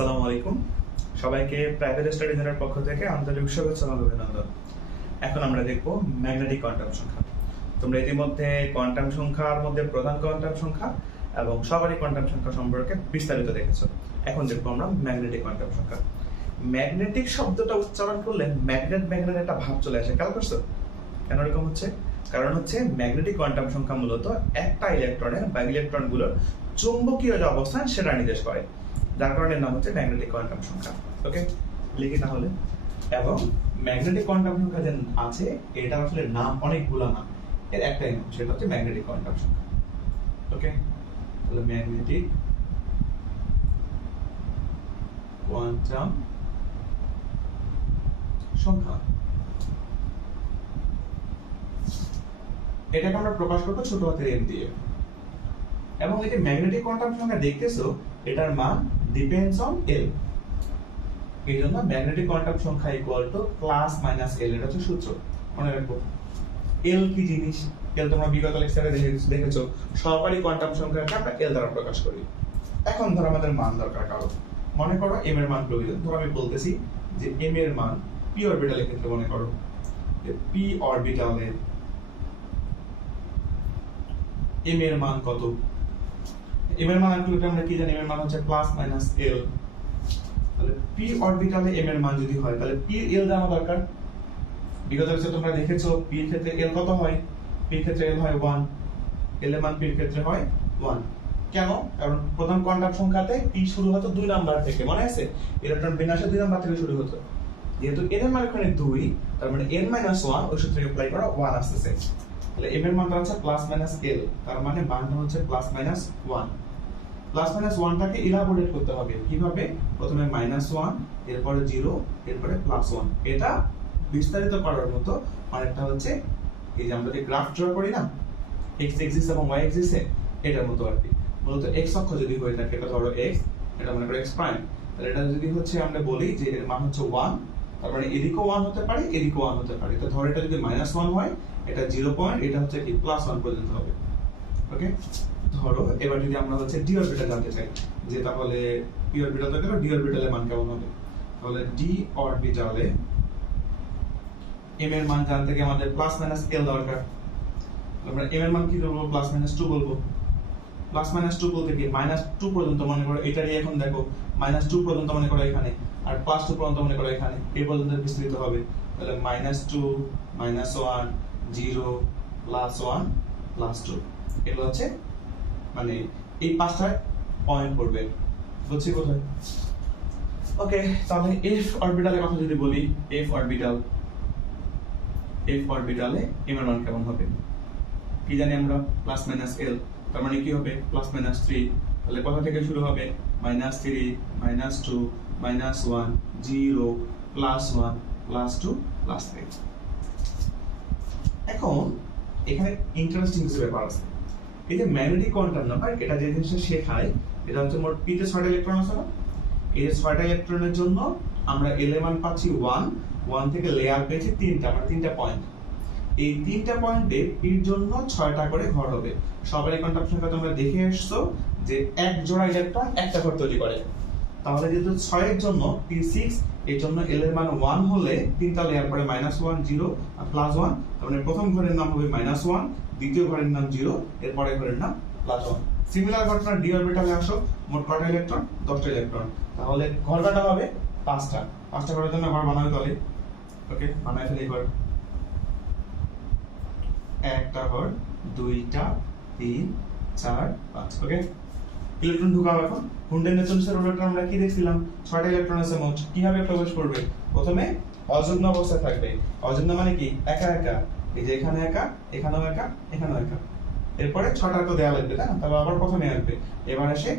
আসসালামু আলাইকুম। সবাইকে প্রাইভেট স্টাডি সেন্টার পক্ষ থেকে আন্তরিক শুভেচ্ছা ও অভিনন্দন। এখন আমরা দেখব ম্যাগনেটিক কোয়ান্টাম সংখ্যা। তোমরা ইতিমধ্যে কোয়ান্টাম সংখ্যার মধ্যে প্রধান কোয়ান্টাম সংখ্যা এবং সবারই কোয়ান্টাম সংখ্যা সম্পর্কে বিস্তারিত দেখেছ। এখন দেখব আমরা ম্যাগনেটিক কোয়ান্টাম সংখ্যা। ম্যাগনেটিক শব্দটা উচ্চারণ করলে ম্যাগনেট ম্যাগনেট একটা ভাব চলে আসে, খেয়াল করছ? কেন এরকম হচ্ছে? কারণ হচ্ছে ম্যাগনেটিক কোয়ান্টাম সংখ্যা মূলত একটা ইলেকট্রনের বা ইলেকট্রনগুলোর চুম্বকীয় যে অবস্থান সেটা নির্দেশ করে। যার কারণে নাম হচ্ছে ম্যাগনেটিক কোয়ান্টাম সংখ্যা ওকে লিখি তাহলে। এবং ম্যাগনেটিক কোয়ান্টাম সংখ্যা যে আছে, এটা আসলে নাম অনেক অনেকগুলো নাম এর একটাই নাম, সেটা হচ্ছে ম্যাগনেটিক কোয়ান্টাম সংখ্যা ওকে তাহলে ম্যাগনেটিক কোয়ান্টাম সংখ্যা। এটাকে আমরা প্রকাশ করব ছোট হাতের এম দিয়ে। এবং এই যে ম্যাগনেটিক কোয়ান্টাম সংখ্যা দেখতেছো এটার মান ডিপেন্ডস অন এল এই জন্য ম্যাগনেটিক কোয়ান্টাম সংখ্যা equal to plus minus L এটা হচ্ছে সূত্র। মনে রাখব। এল কি জিনিস? এল তোমরা বিগত লেকচারে দেখেছ। সহকারী কোয়ান্টাম সংখ্যাকে আমরা এল দ্বারা প্রকাশ করি। এখন ধরো আমাদের মান দরকার কারও। মনে করো এম এর মান প্রয়োজন। ধরো আমি বলতেছি যে এম এর মান পি অরবিটালের ক্ষেত্রে মনে করো। যে পি অরবিটালের এম এর মান কত? এম এর মান আসলে আমরা কি জানি? এম এর মান হচ্ছে প্লাস মাইনাস এল তাহলে পি অরবিটালে এম এর মান যদি হয়, তাহলে পি এল জানা দরকার। বিগত লেকচারে তোমরা দেখেছ পি এর ক্ষেত্রে এল কত হয়? পি এর ক্ষেত্রে এল হয় 1 এল এর মান পি এর ক্ষেত্রে হয় 1 কেন? কারণ প্রথম কোয়ান্টাম সংখ্যাতে পি শুরু হতো দুই নাম্বার থেকে, মনে আছে? ইলেকট্রন বিন্যাসে দুই নাম্বার থেকে শুরু হতো। যেহেতু এন এর মান এখানে দুই, তার মানে এন মাইনাস ওয়ান ওই সূত্রে অ্যাপ্লাই করা ওয়ান আসতেছে। তাহলে এম এর মানটা হচ্ছে প্লাস মাইনাস এল তার মানে মানটা হচ্ছে plus minus one plus minus ওয়ানটাকে elaborate করতে হবে। কীভাবে? প্রথমে মাইনাস ওয়ান এরপরে জিরো এরপরে প্লাস ওয়ান এটা বিস্তারিত করার মতো আরেকটা হচ্ছে এই যে আমরা যে গ্রাফ ড্র করি না এক্স এক্সিস এবং ওয়াই এক্সিসে এটার মতো আর কি। মূলত এক্স অক্ষ যদি হয়ে থাকে, এটা ধরো এক্স এটা মনে করো এক্স প্রাইম তাহলে এটা যদি হচ্ছে আমরা বলি যে এর মান হচ্ছে ওয়ান তার মানে এদিকেও ওয়ান হতে পারে, এদিকেও ওয়ান হতে পারে। তো ধরো এটা যদি মাইনাস ওয়ান হয়, এটা জিরো পয়েন্ট এটা হচ্ছে কি প্লাস ওয়ান পর্যন্ত হবে। ওকে ধরো, এবার যদি আমরা হচ্ছে ডি অরবিটাল জানতে চাই, যে তাহলে পি অরবিটাল থেকে ডি অরবিটালের মান কেমন হবে? তাহলে ডি অরবিটালে এম এর মান জানতে গিয়ে আমাদের প্লাস মাইনাস এল দরকার। আমরা এম এর মান কি বলব? প্লাস মাইনাস টু বলব। প্লাস মাইনাস টু বলতে কি? মাইনাস টু পর্যন্ত মনে করো এটারই এখন দেখো মাইনাস টু পর্যন্ত মনে করো এখানে, আর প্লাস টু পর্যন্ত মনে করো এখানে। এই পর্যন্ত বিস্তৃত হবে। তাহলে minus two minus one zero plus one plus two এগুলো হচ্ছে মানে এই পাঁচটায় পয়েন্ট করবে বুঝছি কোথায়? ওকে তাহলে এফ অরবিটালের কথা যদি বলি এফ অরবিটাল এফ অরবিটালে এম এর মান কেমন হবে? কি জানি আমরা? প্লাস মাইনাস এল তার মানে কি হবে? প্লাস মাইনাস থ্রি তাহলে কোথা থেকে শুরু হবে minus three minus two minus one zero plus one plus two plus three এখন, এখানে ইন্টারেস্টিং কিছু ব্যাপার আছে। এই যে ম্যাগনেটিক কোয়ান্টাম নাম্বার এটা যে জিনিসটা শেখায়, এটা হচ্ছে মোট পিতে ছয়টা ইলেকট্রন আছে না? এই যে ছয়টা ইলেকট্রনের জন্য আমরা এলেমান পাচ্ছি ওয়ান ওয়ান থেকে লেয়ার পেয়েছি তিনটা মানে তিনটা পয়েন্ট এই তিনটা পয়েন্টে পির জন্য ছয়টা করে ঘর হবে। সবার কোয়ান্টাম সংখ্যা তোমরা দেখে আসছো যে এক জোড়া ইলেকট্রন একটা ঘর তৈরি করে। তাহলে যেহেতু ছয়ের জন্য পি সিক্স এর জন্য এল এর মান ওয়ান হলে তিনটা লেয়ার পরে মাইনাস ওয়ান জিরো আর প্লাস ওয়ান তার মানে প্রথম ঘরের নাম হবে মাইনাস ওয়ান দ্বিতীয় ঘরের নাম জিরো এর পরের ঘরের নাম প্লাস ওয়ান সিমিলার ঘটনা ডি অরবিটালে আসো, মোট কয়টা ইলেকট্রন দশটা ইলেকট্রন তাহলে ঘর কাটা হবে পাঁচটা। পাঁচটা ঘরের জন্য ঘর বানাবে তাহলে? ওকে বানায় ফেলি ঘর। একটা ঘর, দুইটা, তিন, চার, পাঁচ। ওকে ইলেকট্রন ঢুকাও এখন। হুন্ডের নেতৃত্বের ইলেকট্রন আমরা কি দেখছিলাম? ছয়টা ইলেকট্রন আছে, মোট কীভাবে প্রবেশ করবে? প্রথমে অযুগ্ম অবস্থায় থাকবে। অযুগ্ম মানে কি? একা একা। এই যে এখানে একা, এখানেও একা এখানেও একা। এরপরে ছটা তো দেওয়া লাগবে, তাই তবে আবার প্রথমে আসবে। এবার এসে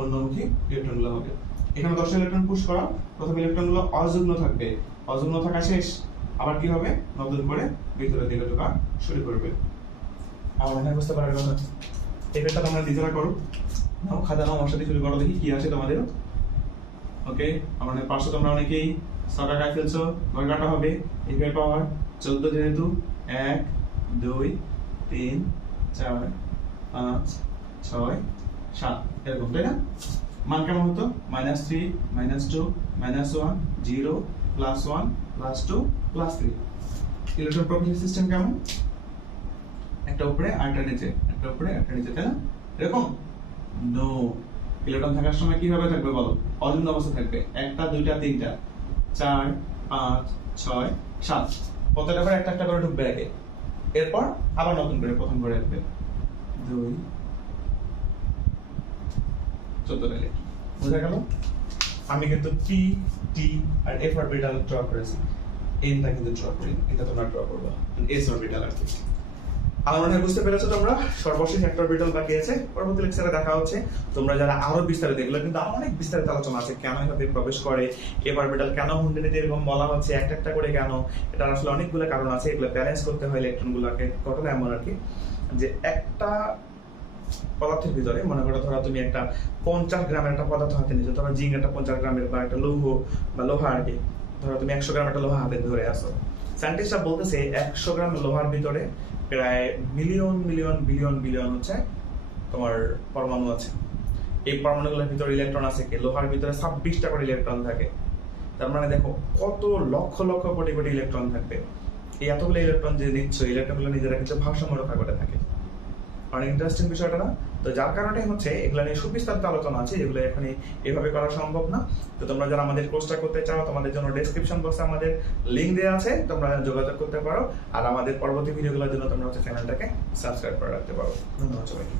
অন্যমুখী ইলেকট্রনগুলো হবে। এখানে দশটা ইলেকট্রন পুশ করা প্রথম ইলেকট্রনগুলো অযুগ্ম থাকবে। অযুগ্ম থাকা শেষ। আবার কি হবে? নতুন করে ভিতরে দিকে ঢোকা শুরু করবে। আমার মনে বুঝতে পারার কথা এফেক্টটা তোমরা নিজেরা করো। নাও খাতা নাও আমার সাথে শুরু করো দেখি, কি আছে তোমাদের ওকে আমাদের পাশে তোমরা অনেকেই। ছটা কাজ ফেলছো ঘর কাটা হবে এফের পাওয়ার চোদ্দ যেহেতু, এক, দুই, তিন, চার, পাঁচ, ছয়, সাত, এরকম, তাই না? মান কেমন হতো? Minus three minus two minus one zero plus one plus two plus three electron property system কেমন? একটা উপরে, আরেকটা নিচে। একটা উপরে একটা নিচে, তাই না? এরকম। নো ইলেকট্রন থাকার সময় কীভাবে থাকবে বলো? অযুগ্ম অবস্থা থাকবে। একটা, দুইটা, তিনটা। চার, পাঁচ, ছয়, সাত। কতটা করে একটা একটা করে ঢুকবে আগে এরপর আবার নতুন করে প্রথম করে আসবে দুই, চোদ্দটা লেখ। বোঝা গেল? আমি কিন্তু পি টি আর এফ অরবিটাল ড্র করেছি। এনটা কিন্তু ড্র করি এটা তোমরা ড্র করবে এস অরবিটাল আর আমার মনে বুঝতে পেরেছ তোমরা? সর্বশেষ একটা অরবিটাল বাকি আছে। পরবর্তী লেকচারে দেখা হচ্ছে। তোমরা যারা আরও বিস্তারিত, এগুলো কিন্তু আরও অনেক বিস্তারিত আলোচনা আছে। কেন এভাবে প্রবেশ করে? এফ অরবিটাল কেন হুন্ডেনিতে এরকম বলা হচ্ছে? একটা একটা করে কেন? এটা আসলে অনেকগুলো কারণ আছে। এগুলো ব্যালেন্স করতে হয় ইলেকট্রনগুলোকে ঘটনা এমন আর কি? যে একটা পদার্থের ভিতরে, মনে করো ধরো তুমি একটা পঞ্চাশ গ্রামের একটা পদার্থ হাতে নিচ্ছ ধরো জিঙ্ক একটা পঞ্চাশ গ্রামের বা একটা লৌহ বা লোহা আর কি। ধরো তুমি একশো গ্রাম একটা লোহা হাতে ধরে আসো সায়েন্টিস্টরা বলতেছে একশো গ্রাম লোহার ভিতরে প্রায় মিলিয়ন মিলিয়ন বিলিয়ন বিলিয়ন হচ্ছে তোমার পরমাণু আছে। এই পরমাণুগুলোর ভিতরে ইলেকট্রন আছে কি লোহার ভিতরে ছাব্বিশটা করে ইলেকট্রন থাকে। তার মানে দেখো, কত লক্ষ লক্ষ কোটি কোটি ইলেকট্রন থাকবে। এই এতগুলো ইলেকট্রন যে নিচ্ছ ইলেকট্রনগুলো নিজেরা কিছু ভারসাম্য রক্ষা করে থাকে। অনেক ইন্টারেস্টিং বিষয়টা না, তো যার কারণে হচ্ছে এগুলো নিয়ে সুবিস্তারিত আলোচনা আছে যেগুলো এখানে এভাবে করা সম্ভব না। তো তোমরা যারা আমাদের কোর্সটা করতে চাও, তোমাদের জন্য ডেসক্রিপশন বক্সে আমাদের লিঙ্ক দেওয়া আছে, তোমরা যোগাযোগ করতে পারো। আর আমাদের পরবর্তী ভিডিওগুলোর জন্য তোমরা হচ্ছে চ্যানেলটাকে সাবস্ক্রাইব করে রাখতে পারো। ধন্যবাদ সবাইকে।